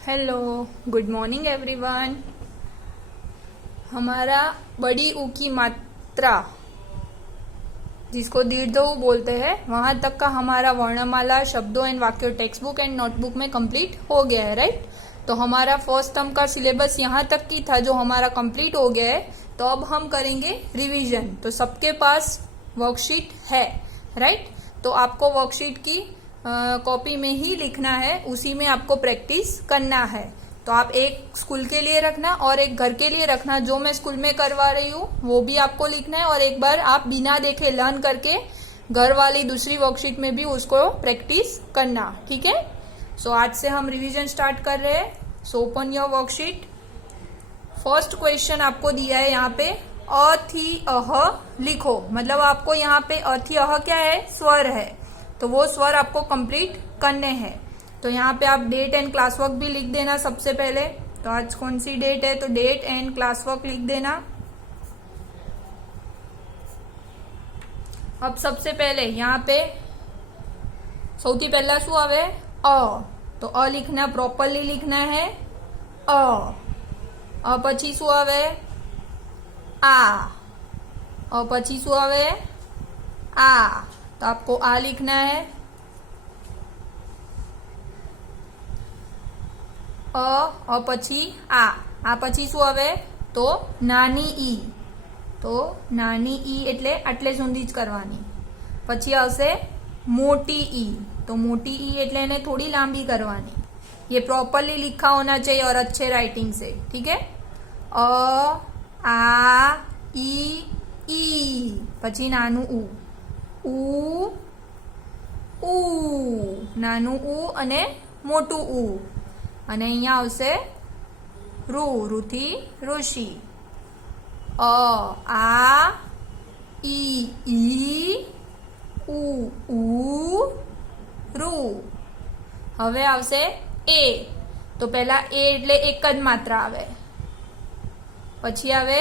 Hello, good morning everyone. हमारा बड़ी ऊ की मात्रा जिसको दीर्घ ऊ बोलते हैं वहां तक का हमारा वर्णमाला शब्दों एंड वाक्यों टेक्स्ट बुक एंड नोटबुक में कंप्लीट हो गया है, राइट। तो हमारा फर्स्ट टर्म का सिलेबस यहाँ तक की था जो हमारा कंप्लीट हो गया है। तो अब हम करेंगे रिवीजन। तो सबके पास वर्कशीट है, राइट। तो आपको वर्कशीट की कॉपी में ही लिखना है, उसी में आपको प्रैक्टिस करना है। तो आप एक स्कूल के लिए रखना और एक घर के लिए रखना। जो मैं स्कूल में करवा रही हूँ वो भी आपको लिखना है और एक बार आप बिना देखे लर्न करके घर वाली दूसरी वर्कशीट में भी उसको प्रैक्टिस करना, ठीक है। सो आज से हम रिवीजन स्टार्ट कर रहे हैं। So open your worksheet. First question आपको दिया है यहाँ पे अ थी अह लिखो। मतलब आपको यहाँ पे अ थी अह क्या है, स्वर है। तो वो स्वर आपको कंप्लीट करने हैं। तो यहाँ पे आप डेट एंड क्लास वर्क भी लिख देना सबसे पहले। तो आज कौन सी डेट है, तो डेट एंड क्लास वर्क लिख देना। अब सबसे पहले यहाँ पे સૌથી પહેલા શું આવે અ। તો અ लिखना प्रॉपरली लिखना है અ પછી શું આવે आ પછી શું આવે आ। तो आपको आ लिखना है अ પછી आ પછી શું આવે તો નાની ઈ। તો નાની ઈ એટલે આટલે સુધી જ કરવાની। પછી આવશે मोटी ई। तो मोटी ई એટલે એને થોડી લાંબી કરવાની। ये प्रॉपरली लिखा होना चाहिए और अच्छे राइटिंग से, ठीक है। अ आ ई પછી નાનું ऊ ऊ નાનું ऊ અને મોટું ऊ અને અહીંયા આવશે રૂ થી ઋષિ। અ આ ઈ ऊ રૂ। હવે આવશે એ। તો પહેલા એ એટલે એક જ માત્રા આવે, પછી આવે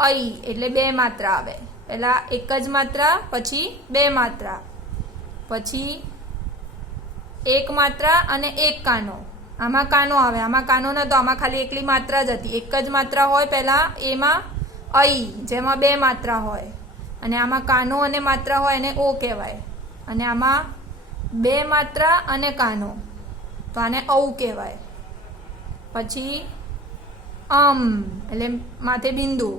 ऐ એટલે બે માત્રા આવે। પહેલા એક જ માત્રા પછી બે માત્રા પછી એક માત્રા અને એક કાનો। આમાં કાનો આવે, આમાં કાનો નતો, આમાં ખાલી એકલી માત્રા જ હતી। એક જ માત્રા હોય પહેલા એમાં ऐ જેમાં બે માત્રા હોય અને આમાં કાનો અને માત્રા હોય એને ओ કહેવાય અને આમાં બે માત્રા અને કાનો તો આને औ કહેવાય। પછી એટલે માથે બિંદુ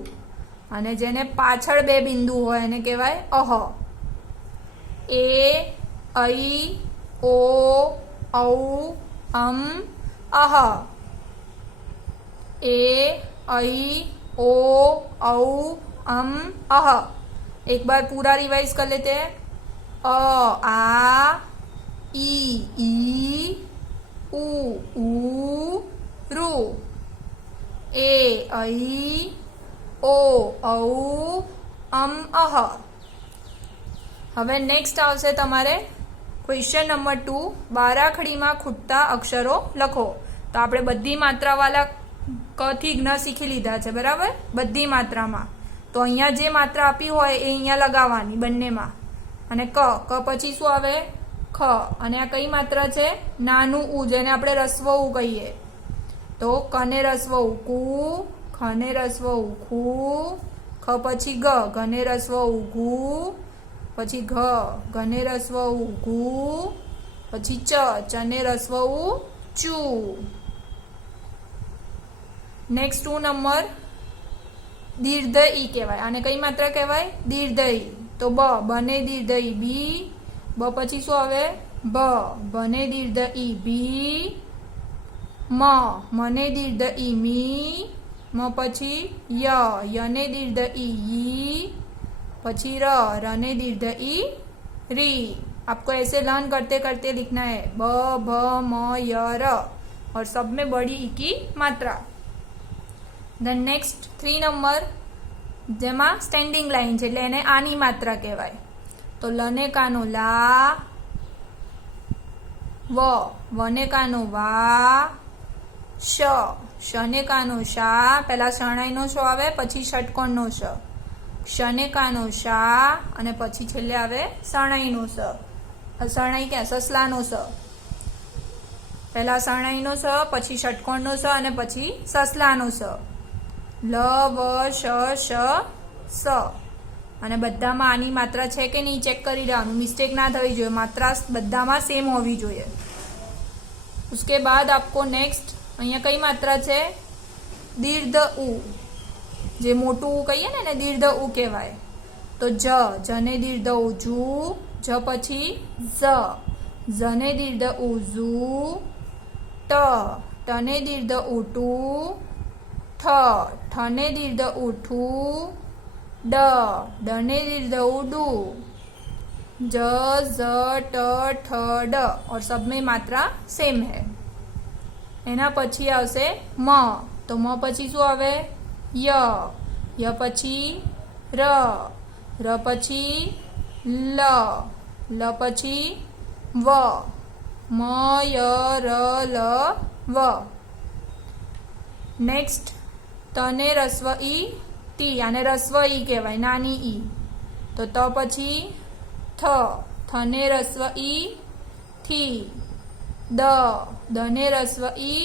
અને જેને પાછળ બે બિંદુ હોય એને કહેવાય અહ। ए ऐ ओ औ अह। ए ऐ ओ औ अह। एक बार पूरा रिवाइज कर लेते हैं। अ आ ई ऊ रू। ए ऐ ओ औ अह। હવે નેક્સ્ટ આવશે તમારે ક્વેશ્ચન નંબર 2 બારાખડીમાં ખૂટતા અક્ષરો લખો। તો આપણે બધી માત્રાવાળા ક થી જ્ઞ શીખી લીધા છે, બરાબર, બધી માત્રામાં। તો અહીંયા જે માત્રા આપી હોય એ અહીંયા લગાવવાની બંનેમાં। અને ક પછી શું આવે ખ અને આ કઈ માત્રા છે નાનું ઉ જેને આપણે રસ્વ ઉ કહીએ। તો કને રસ્વ ઉ કુ, ખને રસ્વ ઉ ખુ, ખ પછી ગ ઘને રસ્વ ઉ ઘુ, પછી ઘને રસ્વ ઉ ઘુ, પછી ચને રસ્વ ઉ ચુ। નેક્સ્ટ 2 નંબર દીર્ઘ ઈ કહેવાય। આને કઈ માત્રા કહેવાય દીર્ઘ ઈ। તો બને દીર્ઘ ઈ બી, બ પછી શું આવે બને દીર્ઘ ઈ બી, મને દીર્ઘ ઈ મી, म પછી યને દીર્ઘ ઈ ઈ, પછી रने दीर्घ ई री। आपको ऐसे लर्न करते करते लिखना है ब भ म य र और सब में बड़ी ई की मात्रा। देन नेक्स्ट 3 नंबर जेमा स्टेन्डिंग लाइन छे એટલે એને આની માત્રા કહેવાય। તો લને કાનો લા, વને કાનો વા, શને કાનો શા। પહેલા શરણાઈનો શ આવે પછી ષટકોણનો શ। શને કાનો શા અને પછી છેલ્લે આવે શરણાઈનો સ। શરણાઈ ક્યાં સસલાનો સ। પહેલા શરણાઈનો સ, પછી ષટકોણનો સ અને પછી સસલાનો સ. લ વ શ શ સ. અને બધામાં આની માત્રા છે કે નહીં ચેક કરી લેવાનું, મિસ્ટેક ના થવી જોઈએ, માત્રા બધામાં સેમ હોવી જોઈએ. उसके बाद आपको नेक्स्ट અહીંયા કઈ માત્રા છે? દીર્ઘ ઉ. જે મોટું ઉ કહીએ ને એને દીર્ઘ ઉ કહેવાય. તો જને દીર્ઘ ઉ જુ, જ પછી ઝને દીર્ઘ ઉ ઝુ, ટને દીર્ઘ ઉ ટુ, ઠને દીર્ઘ ઉ ઠુ, ડને દીર્ઘ ઉ ડુ, ज ज ट ठ ड और सब में मात्रा सेम है. एना पछी आवशे म. तो म पछी शुं आवे? य पछी र पछी ल पछी व, म य र ल व. नेक्स्ट तने रस्व ई टी, आने रस्व ई कहेवाय, नानी ई. तो त पछी थने रस्व ई थी, दने रस्व ई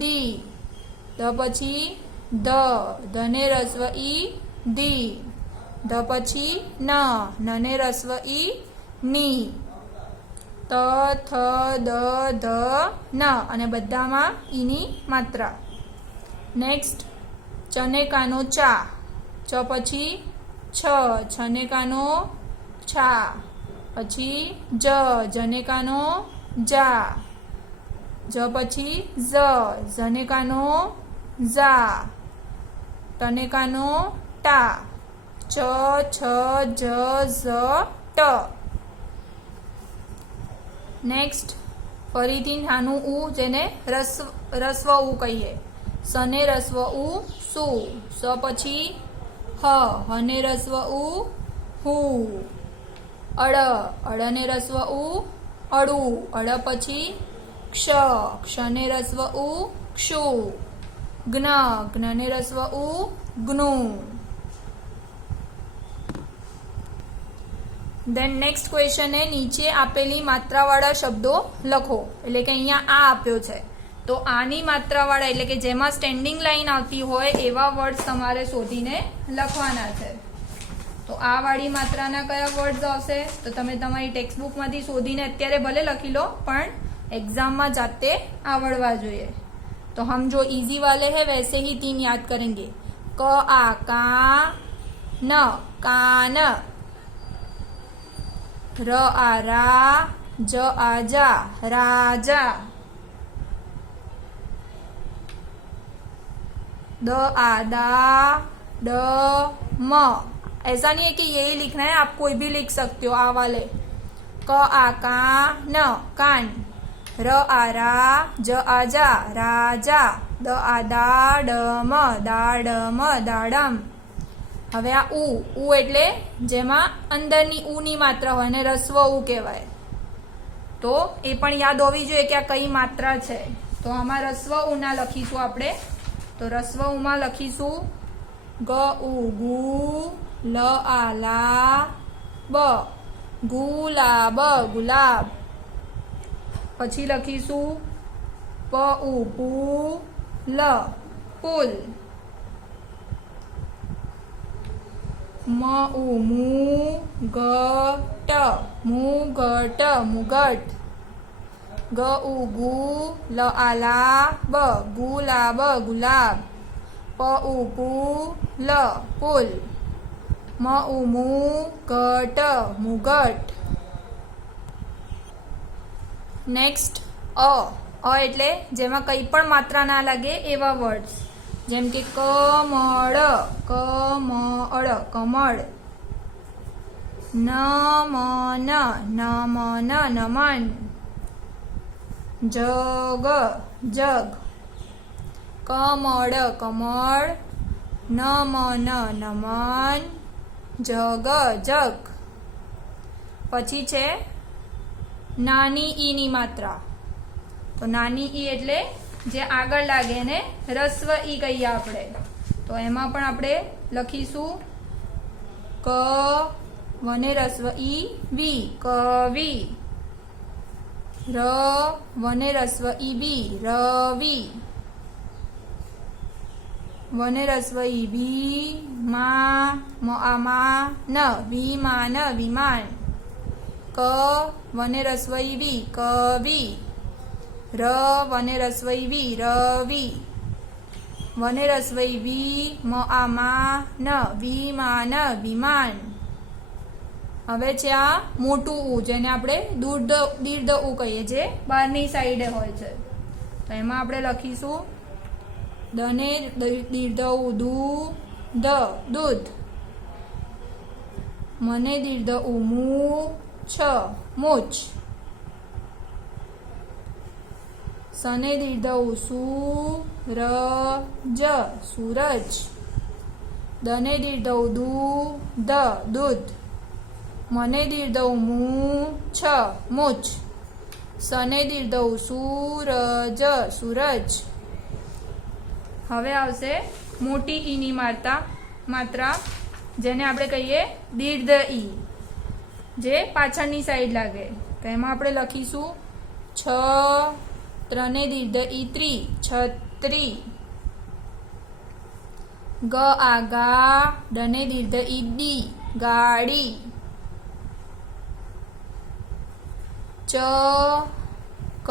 दी, द पछी धने रस्व ई दी, ध पछी नने रस्व ई नी, त थ द ध न અને બધામાં ઈની માત્રા. નેક્સ્ટ ચનેકાનો ચા, ચ પછી છ, છનેકાનો छा, पछी जनेकानो जा, ज पछी जनेकानो जा, टनेकानो टा, च छ ज ज ट. नेक्स्ट फरीथी नानु उ जेने रस्व उ कहीए. सने रस्व उ सु, स पछी हने रस्व उ हु, अड़ने रस्व उ अड़ू, अड़ पछी क्षने रस्व उ क्षु, घ्ने रस्व उ ग्नु. देन नेक्स्ट क्वेश्चन है नीचे आपेली मात्रावाळा शब्दो लखो. એટલે કે અહીંયા આ આપ્યો છે તો આની માત્રાવાળા એટલે કે જેમાં સ્ટેન્ડિંગ લાઈન આવતી હોય એવા વર્ડ્સ તમારે શોધીને લખવાના છે. તો આ વાળી માત્રાના કયા વર્ડ્સ આવશે? તો તમે તમારી ટેક્સ્ટબુકમાંથી શોધીને અત્યારે ભલે લખી લો પણ एग्जाम में जाते आवड़वा જોઈએ. तो हम जो इजी वाले हैं वैसे ही 3 याद करेंगे. क आ का न कान, र आ रा, ज आ जा राजा, द आ दा, ड म. ऐसा नहीं है कि यही लिखना है, आप कोई भी लिख सकते हो आ वाले. क आ का न कान, र आ रा, ज आ जा राजा, द आ दा, ड म दाडम दाडम. હવે આ ઉ એટલે જેમાં અંદરની ઉની માત્રા હોય ને રસ્વ ઉ કહેવાય. તો એ પણ યાદ હોવી જોઈએ કે આ કઈ માત્રા છે. તો આમાં રસ્વ ઉના લખીશું આપણે. તો રસ્વ ઉમાં લખીશું ગ ઉ ગુ, ल आ ला, ब गुलाब गुलाब. પછી લખીશું પ ઉ પુ, લ પુલ, म उ मु, ग ट मुगट मुगट, ग उ गु, ल आ ला, ब गुलाब गुलाब, प उ पु, ल पुल, म उ मु, गट मुगट. नेक्स्ट अ એટલે જેમાં કંઈ પણ માત્રા ના લાગે એવા વર્ડ્સ, જેમ કે કમળ, કમળ કમળ, નમન, નમન નમન, જગ જગ, કમળ કમળ, નમન નમન, જગ જગ. પછી છે નાની ઈની માત્રા. તો નાની ઈ એટલે જે આગળ લાગે ને રસ્વ ઈ કહીએ આપણે. તો એમાં પણ આપણે લખીશું ક વને રસ્વ ઈ વી, કવિ, र वने रस्व ई बी रवि, वने रस्व ई बी मा मा न विमान विमान, क वने रस्व ई बी कवि, र वने रस्व ई बी रवि, वने रस्व ई बी मा न विमान विमान। હવે છે આ મોટું ઉ જેને આપણે દીર્ઘ ઉ કહીએ જે બહારની સાઈડે હોય છે, તો એમાં આપણે લખીશું દને દીર્ઘ ઉ દૂધ, મને દીર્ઘ ઉ મૂછ, સને દીર્ઘ ઉ સૂરજ, દને દીર્ઘ ઉ દૂધ, મને દીર્ઘ ઉ મૂછ, સને દીર્ઘ ઉ સૂરજ। હવે આવશે મોટી ઈની માત્રા જેને આપણે કહીએ દીર્ઘ ઈ, જે પાછળની સાઈડ લાગે, તો એમાં આપણે લખીશું ત્રને દીર્ઘ ઈ છત્રી, ગ આગા ડને દીર્ઘ ઈ ડી ગાડી, ક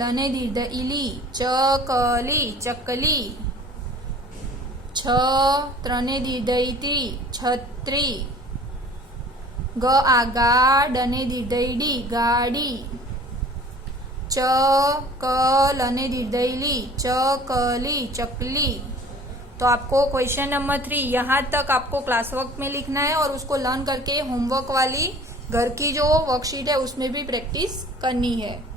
લને દીર્ઘ ઈલી ચકલી, છ ત્રને દીર્ઘ ઈ છત્રી, ગ આગા ડને દીર્ઘ ઈડી ગાડી, च क लने दीर्घ चकली। तो आपको क्वेश्चन नंबर 3 यहाँ तक आपको क्लास वर्क में लिखना है और उसको लर्न करके होमवर्क वाली घर की जो वर्कशीट है उसमें भी प्रैक्टिस करनी है।